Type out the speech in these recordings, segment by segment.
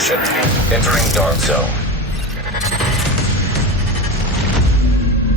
Caution. Entering Dark Zone.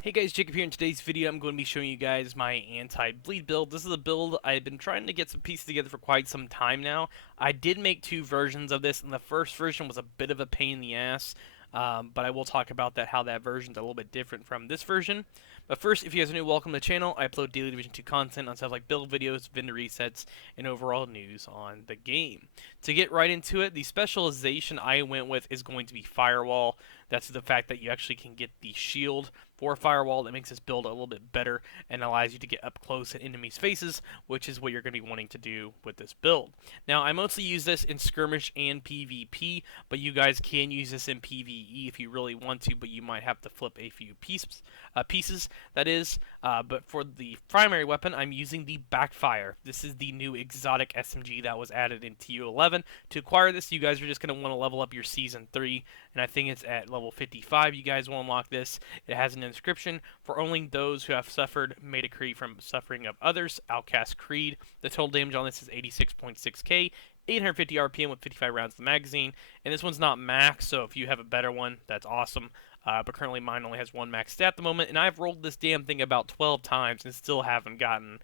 Hey guys, Jacob here. In today's video, I'm going to be showing you guys my anti-bleed build. This is a build I've been trying to get some pieces together for quite some time now. I did make two versions of this, and the first version was a bit of a pain in the ass, but I will talk about that, how that version's a little bit different from this version. But first, if you guys are new, welcome to the channel. I upload daily Division 2 content on stuff like build videos, vendor resets, and overall news on the game. To get right into it, the specialization I went with is going to be Firewall. That's the fact that you actually can get the shield for Firewall. That makes this build a little bit better and allows you to get up close at enemies' faces, which is what you're going to be wanting to do with this build. Now, I mostly use this in Skirmish and PvP, but you guys can use this in PvE if you really want to, but you might have to flip a few pieces, that is. But for the primary weapon, I'm using the Backfire. This is the new exotic SMG that was added in TU11. To acquire this, you guys are just going to want to level up your Season 3, and I think it's at level 55 you guys will unlock this. It has an inscription: for only those who have suffered may decree from suffering of others. Outcast Creed. The total damage on this is 86.6k, 850 RPM with 55 rounds in the magazine, and this one's not max, so if you have a better one, that's awesome. But currently mine only has one max stat at the moment, and I've rolled this damn thing about 12 times and still haven't gotten,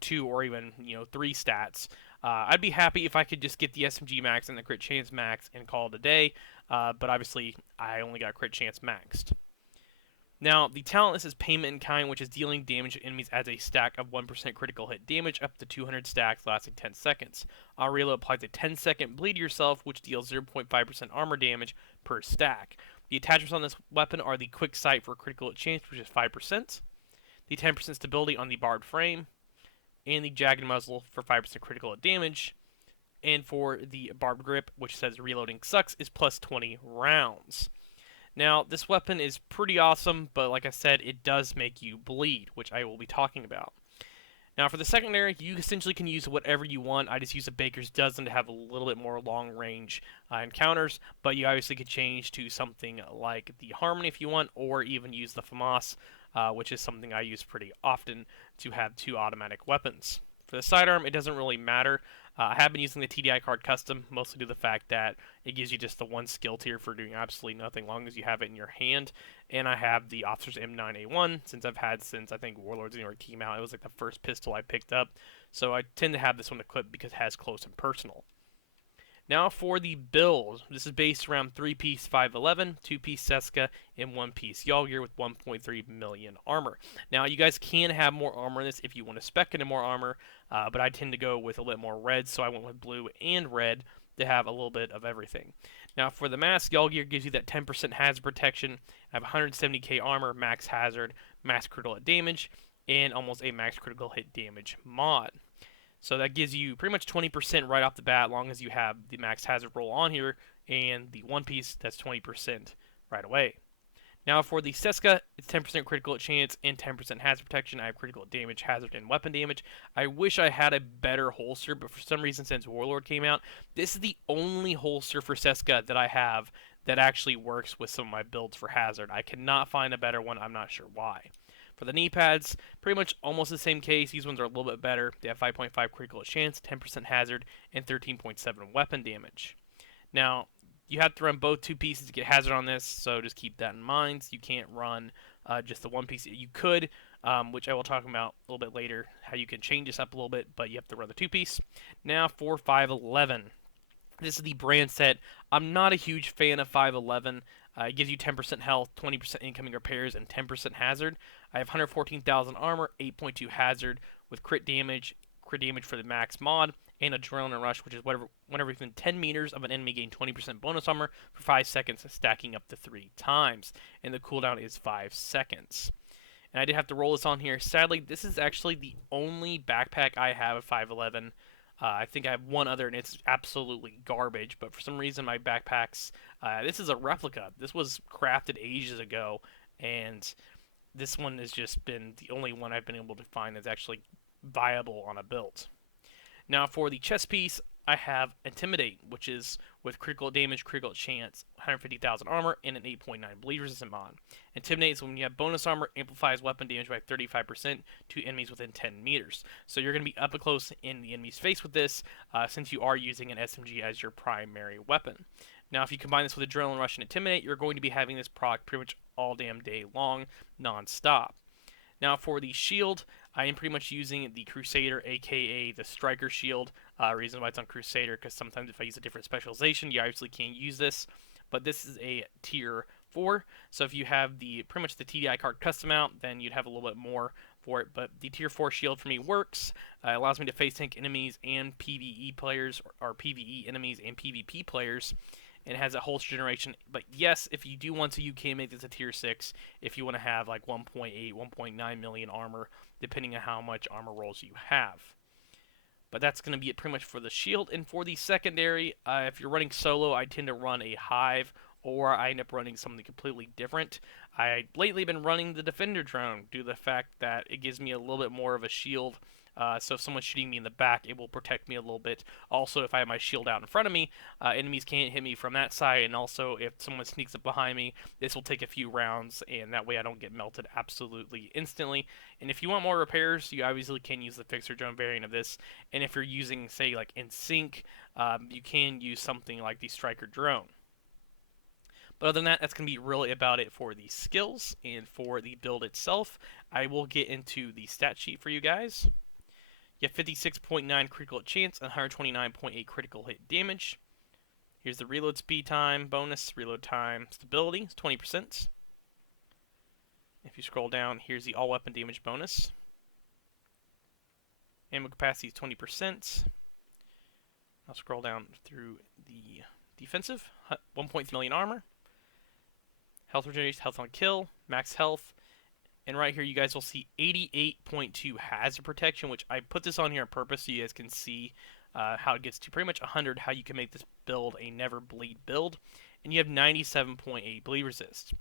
2 or even, 3 stats. I'd be happy if I could just get the SMG max and the crit chance max and call it a day, but obviously I only got crit chance maxed. Now, the talent list is Payment in Kind, which is dealing damage to enemies as a stack of 1% critical hit damage up to 200 stacks lasting 10 seconds. Reload applies a 10-second bleed yourself, which deals 0.5% armor damage per stack. The attachments on this weapon are the Quick Sight for critical hit chance, which is 5%, the 10% stability on the barbed frame, and the Jagged Muzzle for 5% critical hit damage. And for the Barbed Grip, which says reloading sucks, is plus 20 rounds. Now, this weapon is pretty awesome, but like I said, it does make you bleed, which I will be talking about. Now, for the secondary, you essentially can use whatever you want. I just use a Baker's Dozen to have a little bit more long-range encounters, but you obviously could change to something like the Harmony if you want, or even use the FAMAS, which is something I use pretty often to have 2 automatic weapons. For the sidearm, it doesn't really matter. I have been using the TDI card custom, mostly due to the fact that it gives you just the one skill tier for doing absolutely nothing, as long as you have it in your hand. And I have the Officer's M9A1, since I think Warlords of New York came out. It was like the first pistol I picked up, so I tend to have this one equipped because it has close and personal. Now for the build, this is based around 3-piece 511, 2-piece Seska, and 1-piece Yalgir with 1.3 million armor. Now you guys can have more armor in this if you want to spec into more armor, but I tend to go with a little more red, so I went with blue and red to have a little bit of everything. Now for the mask, Yalgir gives you that 10% hazard protection. I have 170k armor, max hazard, max critical hit damage, and almost a max critical hit damage mod. So that gives you pretty much 20% right off the bat, as long as you have the max hazard roll on here, and the one piece, that's 20% right away. Now for the Seska, it's 10% critical hit chance and 10% hazard protection. I have critical damage, hazard, and weapon damage. I wish I had a better holster, but for some reason since Warlord came out, this is the only holster for Seska that I have that actually works with some of my builds for hazard. I cannot find a better one, I'm not sure why. For the knee pads, pretty much almost the same case. These ones are a little bit better. They have 5.5 critical chance, 10% hazard, and 13.7 weapon damage. Now, you have to run both 2 pieces to get hazard on this, so just keep that in mind. You can't run just the 1 piece. You could, which I will talk about a little bit later, how you can change this up a little bit, but you have to run the 2 piece. Now for 511. This is the brand set. I'm not a huge fan of 511. It gives you 10% health, 20% incoming repairs, and 10% hazard. I have 114,000 armor, 8.2 hazard with crit damage for the max mod, and Adrenaline Rush, which is whenever within 10 meters of an enemy gain 20% bonus armor for 5 seconds, stacking up to 3 times. And the cooldown is 5 seconds. And I did have to roll this on here. Sadly, this is actually the only backpack I have at 511. I think I have one other, and it's absolutely garbage, but for some reason my backpacks, this is a replica. This was crafted ages ago, and this one has just been the only one I've been able to find that's actually viable on a build. Now for the chest piece, I have Intimidate, which is with critical damage, critical chance, 150,000 armor, and an 8.9 bleed resistant mod. Intimidate is when you have bonus armor, amplifies weapon damage by 35% to enemies within 10 meters. So you're going to be up close in the enemy's face with this, since you are using an SMG as your primary weapon. Now, if you combine this with Adrenaline Rush and Intimidate, you're going to be having this proc pretty much all damn day long, non-stop. Now, for the shield, I am pretty much using the Crusader, aka the Striker shield. Reason why it's on Crusader, because sometimes if I use a different specialization, you obviously can't use this. But this is a tier 4, so if you have the pretty much the TDI card custom out, then you'd have a little bit more for it. But the tier 4 shield for me works. It allows me to face tank enemies and PvE players, or PvE enemies and PvP players. And it has a holster generation. But yes, if you do want to, you can make this a tier 6 if you want to have like 1.8, 1.9 million armor, depending on how much armor rolls you have. But that's going to be it pretty much for the shield. And for the secondary, if you're running solo, I tend to run a hive, or I end up running something completely different. I lately been running the Defender drone due to the fact that it gives me a little bit more of a shield. So if someone's shooting me in the back, it will protect me a little bit. Also, if I have my shield out in front of me, enemies can't hit me from that side. And also, if someone sneaks up behind me, this will take a few rounds, and that way I don't get melted absolutely instantly. And if you want more repairs, you obviously can use the Fixer drone variant of this. And if you're using, say, like in sync, you can use something like the Striker drone. But other than that, that's going to be really about it for the skills. And for the build itself, I will get into the stat sheet for you guys. You have 56.9 critical hit chance and 129.8 critical hit damage. Here's the reload speed time bonus. Reload time stability is 20%. If you scroll down, here's the all weapon damage bonus. Ammo capacity is 20%. I'll scroll down through the defensive. 1.3 million armor. Health regeneration, health on kill, max health. And right here, you guys will see 88.2 hazard protection, which I put this on here on purpose so you guys can see how it gets to pretty much 100, how you can make this build a never bleed build. And you have 97.8 bleed resist.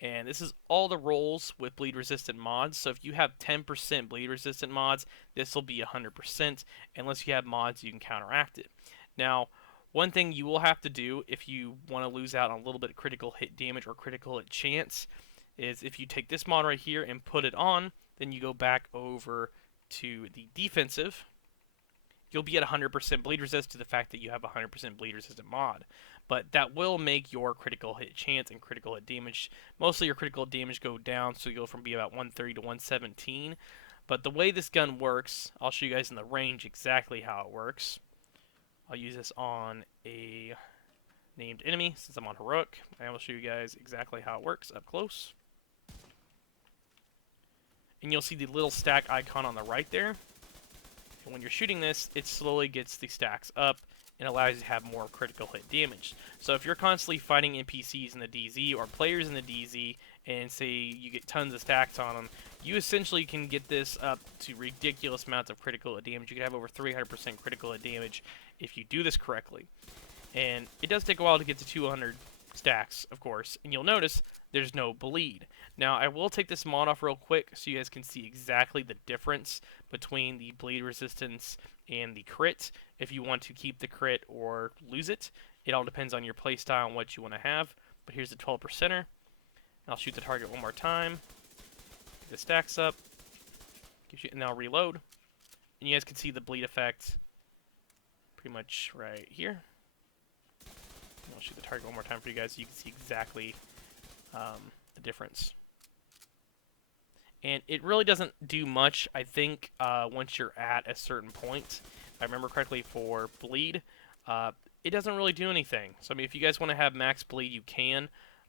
And this is all the rolls with bleed resistant mods. So if you have 10% bleed resistant mods, this will be 100%. Unless you have mods, you can counteract it. Now, one thing you will have to do if you want to lose out on a little bit of critical hit damage or critical hit chance is if you take this mod right here and put it on, then you go back over to the defensive, you'll be at 100% bleed resist to the fact that you have a 100% bleed resistant mod. But that will make your critical hit chance and critical hit damage, mostly your critical damage go down, so you go from be about 130 to 117. But the way this gun works, I'll show you guys in the range exactly how it works. I'll use this on a named enemy since I'm on heroic. I will show you guys exactly how it works up close. And you'll see the little stack icon on the right there. And when you're shooting this, it slowly gets the stacks up and allows you to have more critical hit damage. So if you're constantly fighting NPCs in the DZ or players in the DZ, and say you get tons of stacks on them, you essentially can get this up to ridiculous amounts of critical hit damage. You can have over 300% critical hit damage if you do this correctly. And it does take a while to get to 200 stacks, of course, and you'll notice there's no bleed. Now, I will take this mod off real quick so you guys can see exactly the difference between the bleed resistance and the crit, if you want to keep the crit or lose it. It all depends on your playstyle and what you want to have. But here's the 12%er. I'll shoot the target one more time. Get the stacks up. And now reload. And you guys can see the bleed effect pretty much right here. I'll shoot the target one more time for you guys so you can see exactly the difference. And it really doesn't do much, I think, once you're at a certain point. If I remember correctly, for bleed, it doesn't really do anything. So, I mean, if you guys want to have max bleed, you can.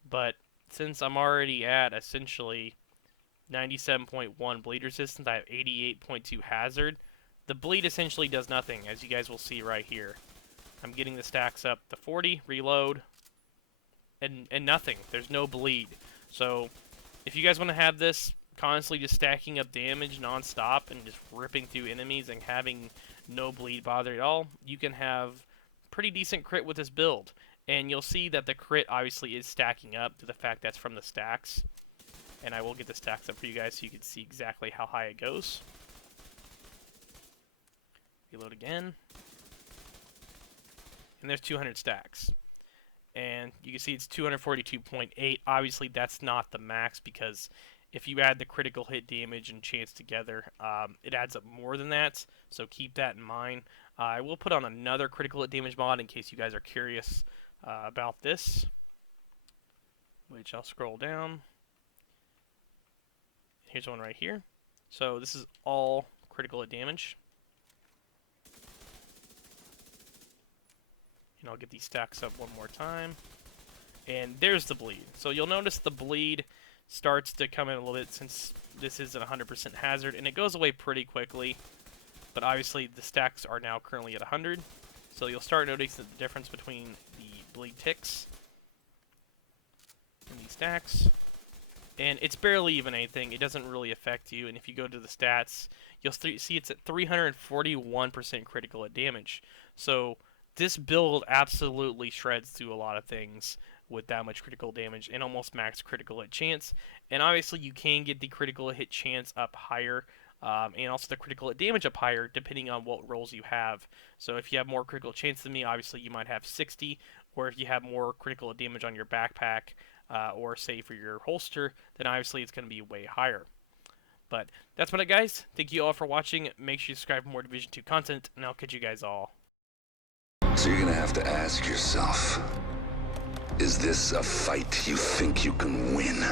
But since I'm already at, essentially, 97.1 bleed resistance, I have 88.2 hazard. The bleed essentially does nothing, as you guys will see right here. I'm getting the stacks up to 40, reload, and nothing. There's no bleed. So, if you guys want to have this constantly just stacking up damage non-stop and just ripping through enemies and having no bleed bother at all, you can have pretty decent crit with this build. And you'll see that the crit obviously is stacking up to the fact that's from the stacks. And I will get the stacks up for you guys so you can see exactly how high it goes. Reload again. and there's 200 stacks. And you can see it's 242.8. Obviously, that's not the max because if you add the critical hit damage and chance together, it adds up more than that. So keep that in mind. I will put on another critical hit damage mod in case you guys are curious about this, which I'll scroll down. Here's one right here. So this is all critical hit damage. And I'll get these stacks up one more time. And there's the bleed. So you'll notice the bleed starts to come in a little bit since this isn't 100% hazard, and it goes away pretty quickly. But obviously the stacks are now currently at 100. So you'll start noticing the difference between the bleed ticks and these stacks. And it's barely even anything. It doesn't really affect you. And if you go to the stats, you'll see it's at 341% critical hit damage. So this build absolutely shreds through a lot of things with that much critical damage and almost max critical hit chance. And obviously you can get the critical hit chance up higher and also the critical hit damage up higher depending on what rolls you have. So if you have more critical chance than me, obviously you might have 60, or if you have more critical damage on your backpack or say for your holster, then obviously it's going to be way higher. But that's about it, guys. Thank you all for watching. Make sure you subscribe for more Division 2 content, and I'll catch you guys all. So you're gonna have to ask yourself, is this a fight you think you can win?